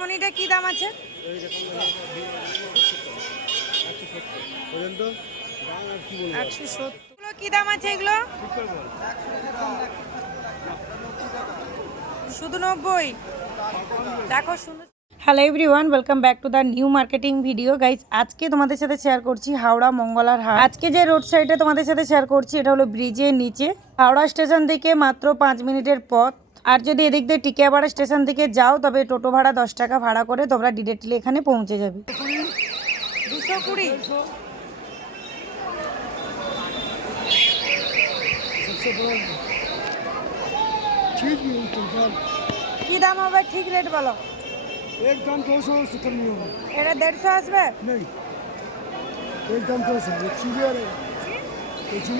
রাসমণিটা কি দাম আছে? পর্যন্ত 170। কি দাম আছে এগুলো? শুধু 90। দেখো সুন্দর। Hello everyone, welcome back to the new marketing video guys. আজকে তোমাদের সাথে শেয়ার করছি হাওড়া মঙ্গলার হাট। আজকে যে রোড সাইডে তোমাদের সাথে শেয়ার করছি এটা হলো ব্রিজের নিচে, হাওড়া স্টেশন থেকে মাত্র 5 মিনিটের পথ। আর যদি এদিক দিয়ে টিকিয়াপাড়া স্টেশন থেকে যাও তবে টোটো ভাড়া 10 টাকা ভাড়া করে তোমরা ডিরেক্টলি এখানে পৌঁছে যাবে। 220। কি দাম হবে ঠিক রেট বলো। একদম 200 से कम नहीं होगा। এটা 150 আসবে? नहीं एकदम 200 ये चीज़ है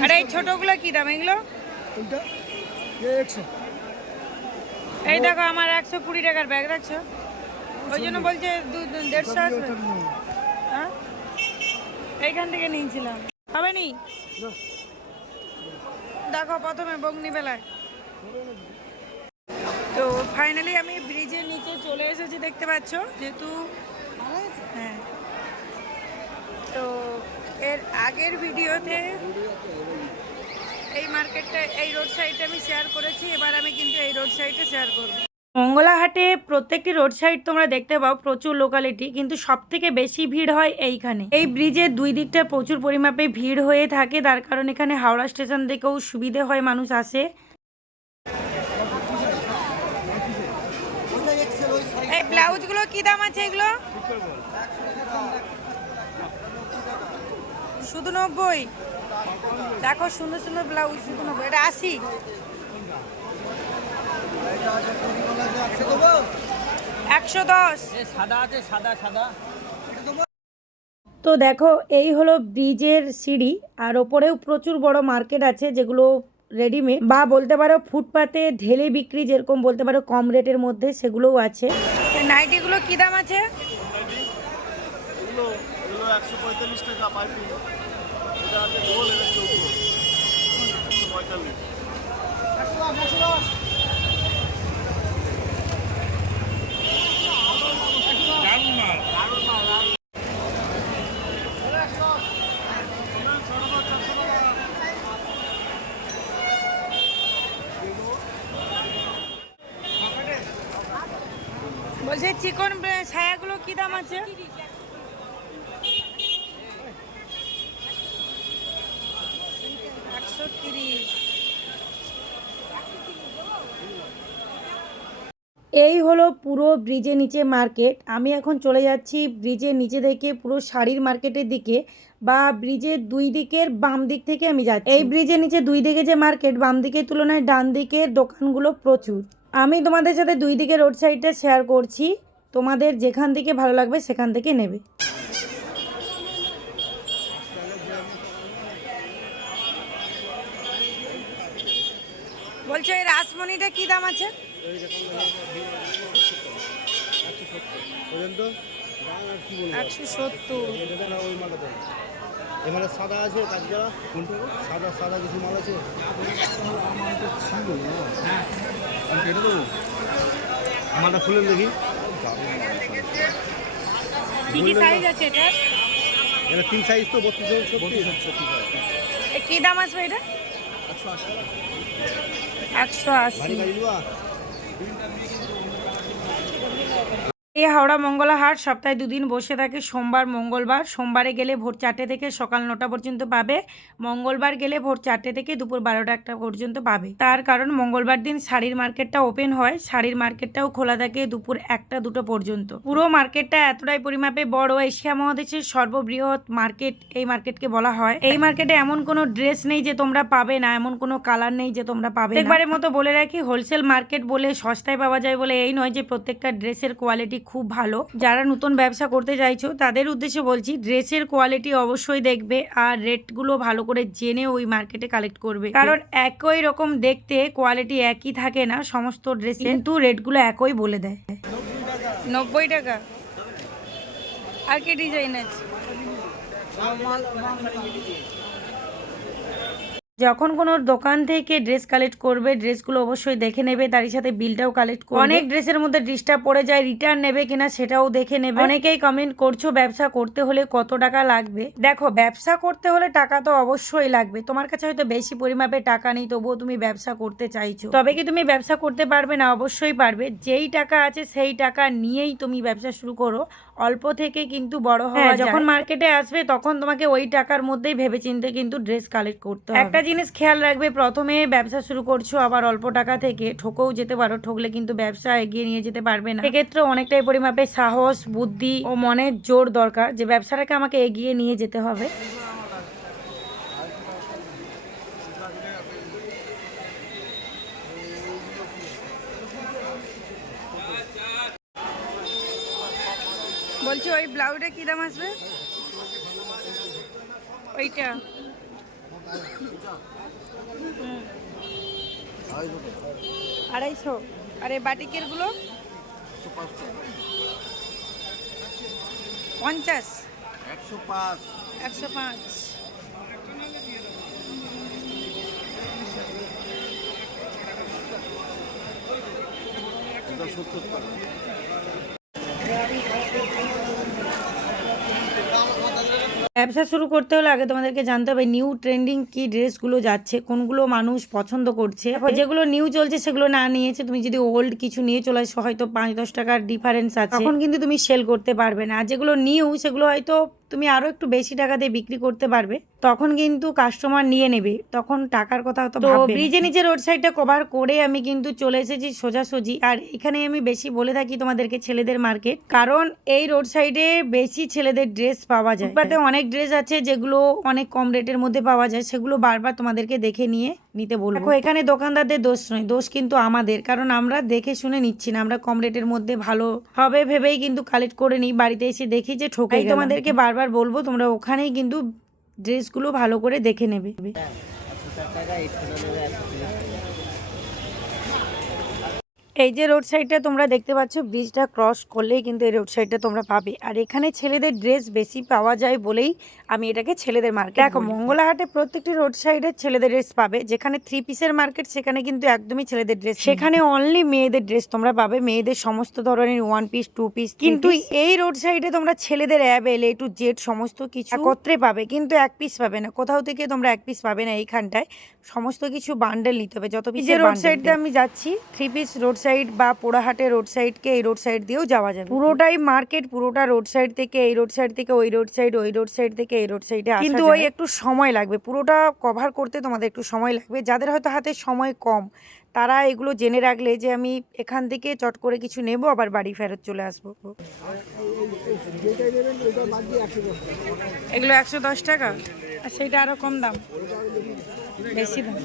আর এই ছোটগুলো কি দাম এগুলো? उल्टा ये 100 এই দেখো আমার 120 টাকার ব্যাগ রাখছো, ওই জন্য বলছে 150 আসবে। হ্যাঁ এইখান থেকে নিয়েছিলাম, হবে নি? দেখো প্রথমে বগ্নি বেলায়। তো ফাইনালি আমি ব্রিজের নিচে চলে এসেছি, দেখতে পাচ্ছ যেহেতু। হ্যাঁ, তো এর আগের ভিডিওতে এই মার্কেটটা, এই রোড সাইডটা আমি শেয়ার করেছি, এবার আমি কিন্তু এই রোড সাইডে শেয়ার করব। মঙ্গলা হাটে প্রত্যেকটি রোড সাইড তোমরা দেখতে পাও প্রচুর লোকালিটি, কিন্তু সব থেকে বেশি ভিড় হয় এইখানে। এই ব্রিজের দুই দিকটা প্রচুর পরিমাপে ভিড় হয়ে থাকে, তার কারণ এখানে হাওড়া স্টেশন থেকেও সুবিধে হয়, মানুষ আসে। এই ব্লাউজগুলো কি দাম আছে এগুলো? শুধু 90। দেখো সুন্দর সুন্দর ব্লাউজ, শুধু 90। এটা 80। সাদা আছে, সাদা সাদা। তো দেখো এই হলো ব্রিজের সিঁড়ি, আর ওপরেও প্রচুর বড় মার্কেট আছে যেগুলো রেডিমেড বা বলতে পারো ফুটপাতে ঢেলে বিক্রি, যেরকম বলতে পারো কম রেটের মধ্যে, সেগুলোও আছে। নাইটিগুলো কি দাম আছে? 145 টাকা পাইপি এটা আছে গোল এটা 45 বলছে চিকন ছায়াগুলো কি দাম আছে? 130। এই হলো পুরো ব্রিজের নিচে মার্কেট। আমি এখন চলে যাচ্ছি ব্রিজের নিচে থেকে পুরো শাড়ির মার্কেটের দিকে, বা ব্রিজের দুই দিকের বাম দিক থেকে আমি যাচ্ছি। এই ব্রিজের নিচে দুই দিকে যে মার্কেট, বাম দিকের তুলনায় ডান দিকের দোকানগুলো প্রচুর। আমি তোমাদের সাথে দুই দিকে রোড সাইডটা শেয়ার করছি, তোমাদের যেখান থেকে ভালো লাগবে সেখান থেকে নেবে। বলছো এই রাসমণিটা কি দাম আছে? পর্যন্ত 170। এখানে সাদা আছে, কাজরা সাদা সাদা কিছু মাল আছে কেটে দেবো। মালটা খুলে দেখি কি কি সাইজ আছে এটা? এটা 3 সাইজ তো 32 কি দাম আসবে এটা? 180। এই হাওড়া মঙ্গলা হাট সপ্তাহে 2 দিন বসে থাকে, সোমবার মঙ্গলবার। সোমবারে গেলে ভোর 4টে থেকে সকাল 9টা পর্যন্ত পাবে, মঙ্গলবার গেলে ভোর 4টে থেকে দুপুর 12টা পর্যন্ত পাবে। তার কারণ মঙ্গলবার দিন শাড়ির মার্কেটটা ওপেন হয়, শাড়ির মার্কেটটাও খোলা থাকে দুপুর 1টা-2টো পর্যন্ত। পুরো মার্কেটটা এতটাই পরিমাপে বড়, এশিয়া মহাদেশের সর্ববৃহৎ মার্কেট এই মার্কেটকে বলা হয়। এই মার্কেটে এমন কোনো ড্রেস নেই যে তোমরা পাবে না, এমন কোনো কালার নেই যে তোমরা পাবে না। একবারের মতো বলে রাখি, হোলসেল মার্কেট বলে সস্তায় পাওয়া যায় বলে এই নয় যে প্রত্যেকটা ড্রেসের কোয়ালিটি খুব ভালো। যারা নতুন ব্যবসা করতে চাইছো তাদের উদ্দেশ্যে বলছি, ড্রেসের কোয়ালিটি অবশ্যই দেখবে আর রেটগুলো ভালো করে জেনে ওই মার্কেটে কালেক্ট করবে, কারণ একই রকম দেখতে কোয়ালিটি একই থাকে না সমস্ত ড্রেসে, কিন্তু রেটগুলো একই বলে দেয়। 90 টাকা। আর কি ডিজাইন আছে? যখন কোনো দোকান থেকে ড্রেস কালেক্ট করবে, ড্রেসগুলো অবশ্যই দেখে নেবে, তারই সাথে বিলটাও কালেক্ট করবে। অনেক ড্রেসের মধ্যে ডিস্টার্ব পড়ে যায়, রিটার্ন নেবে কিনা সেটাও দেখে নেবে। অনেকেই কমেন্ট করছো ব্যবসা করতে হলে কত টাকা লাগবে। দেখো, ব্যবসা করতে হলে টাকা তো অবশ্যই লাগবে। তোমার কাছে হয়তো বেশি পরিমাপে টাকা নেই, তবুও তুমি ব্যবসা করতে চাইছো, তবে কি তুমি ব্যবসা করতে পারবে না? অবশ্যই পারবে। যেই টাকা আছে সেই টাকা নিয়েই তুমি ব্যবসা শুরু করো। অল্প থেকে কিন্তু বড় হওয়া যায়। যখন মার্কেটে আসবে তখন তোমাকে ওই টাকার মধ্যেই ভেবেচিন্তে কিন্তু ড্রেস কালেক্ট করতে হবে। একটা জিনিস খেয়াল রাখবে, প্রথমে ব্যবসা শুরু করছো আবার অল্প টাকা থেকে, ঠকেও যেতে পারো। ঠকলে কিন্তু ব্যবসা এগিয়ে নিয়ে যেতে পারবে না। সেক্ষেত্রে অনেকটাই পরিমাপে সাহস, বুদ্ধি ও মনের জোর দরকার, যে ব্যবসাটাকে আমাকে এগিয়ে নিয়ে যেতে হবে। বলছি ওই ব্লাউজটা কি দাম আসবে? ওইটা 250। আর এই বাটিকের গুলো 50। 105। ব্যবসা শুরু করতে হলে আগে তোমাদেরকে জানতে হবে নিউ ট্রেন্ডিং কি ড্রেসগুলো যাচ্ছে, কোনগুলো মানুষ পছন্দ করছে। যেগুলো নিউ চলছে সেগুলো না নিয়েছে, তুমি যদি ওল্ড কিছু নিয়ে চলে আসো, হয়তো 5-10 টাকার ডিফারেন্স আছে, তখন কিন্তু তুমি সেল করতে পারবে না। আর যেগুলো নিউ সেগুলো হয়তো তুমি আরো একটু বেশি টাকা দিয়ে বিক্রি করতে পারবে, তখন কিন্তু কাস্টমার নিয়ে নেবে, তখন টাকার কথা তো ভাববে। ব্রিজে নিচে রোড সাইডটা কভার করে আমি কিন্তু চলে এসেছি সোজাসুজি। আর এখানে আমি বেশি বলে থাকি তোমাদেরকে ছেলেদের মার্কেট, কারণ এই রোড সাইডে বেশি ছেলেদের ড্রেস পাওয়া যায়। বাট অনেক ড্রেস আছে যেগুলো অনেক কম রেটের মধ্যে পাওয়া যায়, সেগুলো বারবার তোমাদেরকে দেখে নিয়ে নিতে বলবো। দেখো, এখানে দোকানদারদের দোষ নয়, দোষ কিন্তু আমাদের, কারণ আমরা দেখে শুনে নিচ্ছি না। আমরা কম রেটের মধ্যে ভালো হবে ভেবেই কিন্তু কালেক্ট করে নিই, বাড়িতে এসে দেখি যে ঠকে গেলাম। তোমাদেরকে বারবার বলবো তোমরা ওখানেই কিন্তু ড্রেসগুলো ভালো করে দেখে নেবে। এই যে রোড সাইডটা তোমরা দেখতে পাচ্ছ, ব্রিজটা ক্রস করলেই কিন্তু এই রোড সাইডটা তোমরা পাবে। আর এখানে ছেলেদের ড্রেস বেশি পাওয়া যায় বলেই আমি এটাকে ছেলেদের মার্কেট। দেখো, মঙ্গলাহাটে প্রত্যেকটি রোড সাইডে ছেলেদের ড্রেস পাবে। যেখানে 3 পিসের মার্কেট সেখানে কিন্তু একদমই ছেলেদের ড্রেস, সেখানে অনলি মেয়েদের ড্রেস তোমরা পাবে। মেয়েদের সমস্ত ধরনের 1 পিস 2 পিস। কিন্তু এই রোড সাইডে তোমরা ছেলেদের অ্যাবেল A to Z সমস্ত কিছু একত্রে পাবে, কিন্তু 1 পিস পাবে না। কোথাও থেকে তোমরা 1 পিস পাবে না। এইখানটায় সমস্ত কিছু বান্ডেল নিতে হবে। যত পিস রোড সাইডে আমি যাচ্ছি, 3 পিস রোড সাইড বা পোড়াহাটে রোড সাইডকে এই রোড সাইড দিয়েও যাওয়া যাবে। পুরোটাই মার্কেট, পুরোটা রোড সাইড থেকে এই রোড সাইড থেকে ওই রোড সাইড, ওই রোড সাইড থেকে এই রোড সাইডে আসা, কিন্তু ওই একটু সময় লাগবে। পুরোটা কভার করতে তোমাদের একটু সময় লাগবে। যাদের হয়তো হাতে সময় কম, তারা এগুলো জেনে রাখলে যে আমি এখান থেকে চট করে কিছু নেব, আবার বাড়ি ফেরত চলে আসবো। এগুলো 110 টাকা, আর সেইটা আরো কম দাম, বেশি দাম।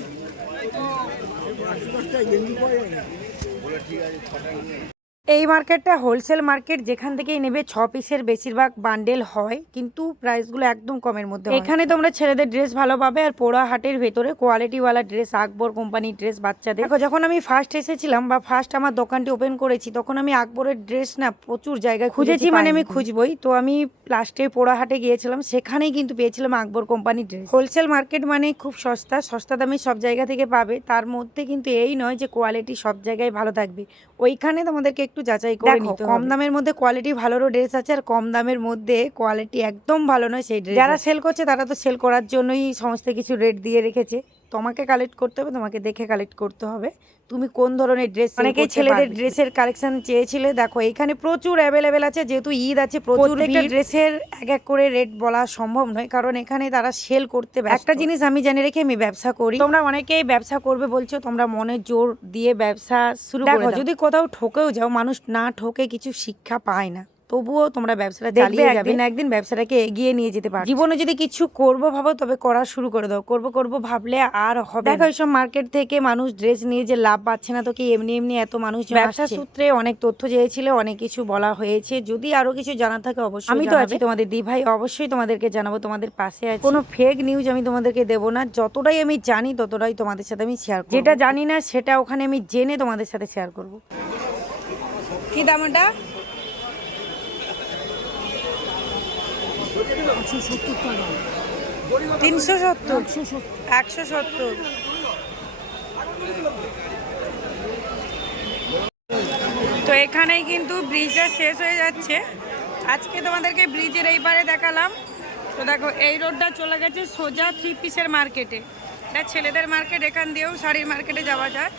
এই মার্কেটটা হোলসেল মার্কেট, যেখান থেকেই নেবে 6 পিসের বেশিরভাগ বান্ডেল হয়, কিন্তু প্রাইসগুলো একদম কমের মধ্যে। এখানে তোমরা ছেলেদের ড্রেস ভালো পাবে, আর পোড়াহাটের ভেতরে কোয়ালিটিওয়ালা ড্রেস, আকবর কোম্পানির ড্রেস বাচ্চাদের। দেখো, যখন আমি ফার্স্ট এসেছিলাম বা ফার্স্ট আমার দোকানটি ওপেন করেছি, তখন আমি আকবরের ড্রেস না প্রচুর জায়গায় খুঁজেছি, মানে আমি খুঁজবই। তো আমি লাস্টে পোড়াহাটে গিয়েছিলাম, সেখানেই কিন্তু পেয়েছিলাম আকবর কোম্পানির ড্রেস। হোলসেল মার্কেট মানে খুব সস্তা, সস্তা দামে সব জায়গা থেকে পাবে। তার মধ্যে কিন্তু এই নয় যে কোয়ালিটি সব জায়গায় ভালো থাকবে, ওইখানে তোমাদেরকে একটু যাচাই করে নিতে হবে। কম দামের মধ্যে কোয়ালিটি ভালোরও ড্রেস আছে, আর কম দামের মধ্যে কোয়ালিটি একদম ভালো নয় সেই ড্রেস। যারা সেল করছে তারা তো সেল করার জন্যই সমস্ত কিছু রেট দিয়ে রেখেছে। তোমাকে কালেক্ট করতে হবে, তোমাকে দেখে কালেক্ট করতে হবে তুমি কোন ধরনের ড্রেস। অনেকেই ছেলেদের ড্রেসের কালেকশন চেয়েছিলে, দেখো এখানে প্রচুর অ্যাভেলেবেল আছে। যেহেতু ঈদ আছে, প্রচুর ড্রেসের এক এক করে রেট বলা সম্ভব নয়, কারণ এখানে তারা সেল করতে ব্যস্ত। একটা জিনিস আমি জানি রেখে আমি ব্যবসা করি, তোমরা অনেকেই ব্যবসা করবে বলছো, তোমরা মনে জোর দিয়ে ব্যবসা শুরু করো। যদি কোথাও ঠকেও যাও, মানুষ না ঠকে কিছু শিক্ষা পায় না, তবুও তোমরা ব্যবসাটা চালিয়ে যাবে, একদিন ব্যবসাটাকে এগিয়ে নিয়ে যেতে পারবে। জীবনে যদি কিছু করবো ভাবো, তবে করা শুরু করে দাও। করবো ভাবলে আর হবে। দেখো, এইসব মার্কেট থেকে মানুষ ড্রেস নিয়ে যে লাভ পাচ্ছে না, তো কি এমনি এমনি এত মানুষ ব্যবসা সূত্রে অনেক তথ্য চেয়েছিল, অনেক কিছু বলা হয়েছে। যদি আরো কিছু জানা থাকে অবশ্যই আমি তো আছি, তোমাদের দি ভাই, অবশ্যই তোমাদেরকে জানাবো, তোমাদের পাশে আছি। কোনো ফেক নিউজ আমি তোমাদেরকে দেবো না, যতটাই আমি জানি ততটাই তোমাদের সাথে আমি শেয়ার করব। যেটা জানি না সেটা ওখানে আমি জেনে তোমাদের সাথে শেয়ার করব। কি দাম ওটা? 170 টাকা। 370, 170। তো এখানেই কিন্তু ব্রিজটা শেষ হয়ে যাচ্ছে। আজকে তোমাদেরকে ব্রিজের এই পারে দেখালাম। তো দেখো এই রোডটা চলে গেছে সোজা 3 পিসের মার্কেটে। এটা ছেলেদের মার্কেট, এখান দিয়েও শাড়ির মার্কেটে যাওয়া যায়।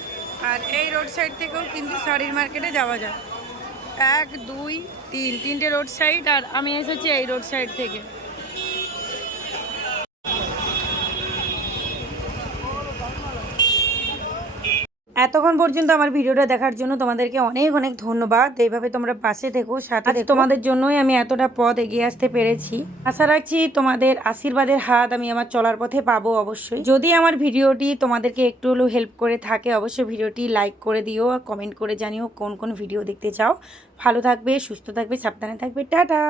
আর এই রোড সাইড থেকেও কিন্তু শাড়ির মার্কেটে যাওয়া যায়। 1 2 3 তিনটে রোড সাইড, আর আমি এসেছি এই রোড সাইড থেকে। এতক্ষণ পর্যন্ত আমার ভিডিওটা দেখার জন্য তোমাদেরকে অনেক অনেক ধন্যবাদ। এইভাবে তোমরা পাশে থেকো, সাথে থেকো। তোমাদের জন্যই আমি এতটা পথ এগিয়ে আসতে পেরেছি। আশা রাখছি তোমাদের আশীর্বাদের হাত আমি আমার চলার পথে পাবো অবশ্যই। যদি আমার ভিডিওটি তোমাদেরকে একটু হলেও হেল্প করে থাকে, অবশ্যই ভিডিওটি লাইক করে দিও, কমেন্ট করে জানিও কোন কোন ভিডিও দেখতে চাও। ভালো থাকবে, সুস্থ থাকবে, সাবধানে থাকবে। টাটা।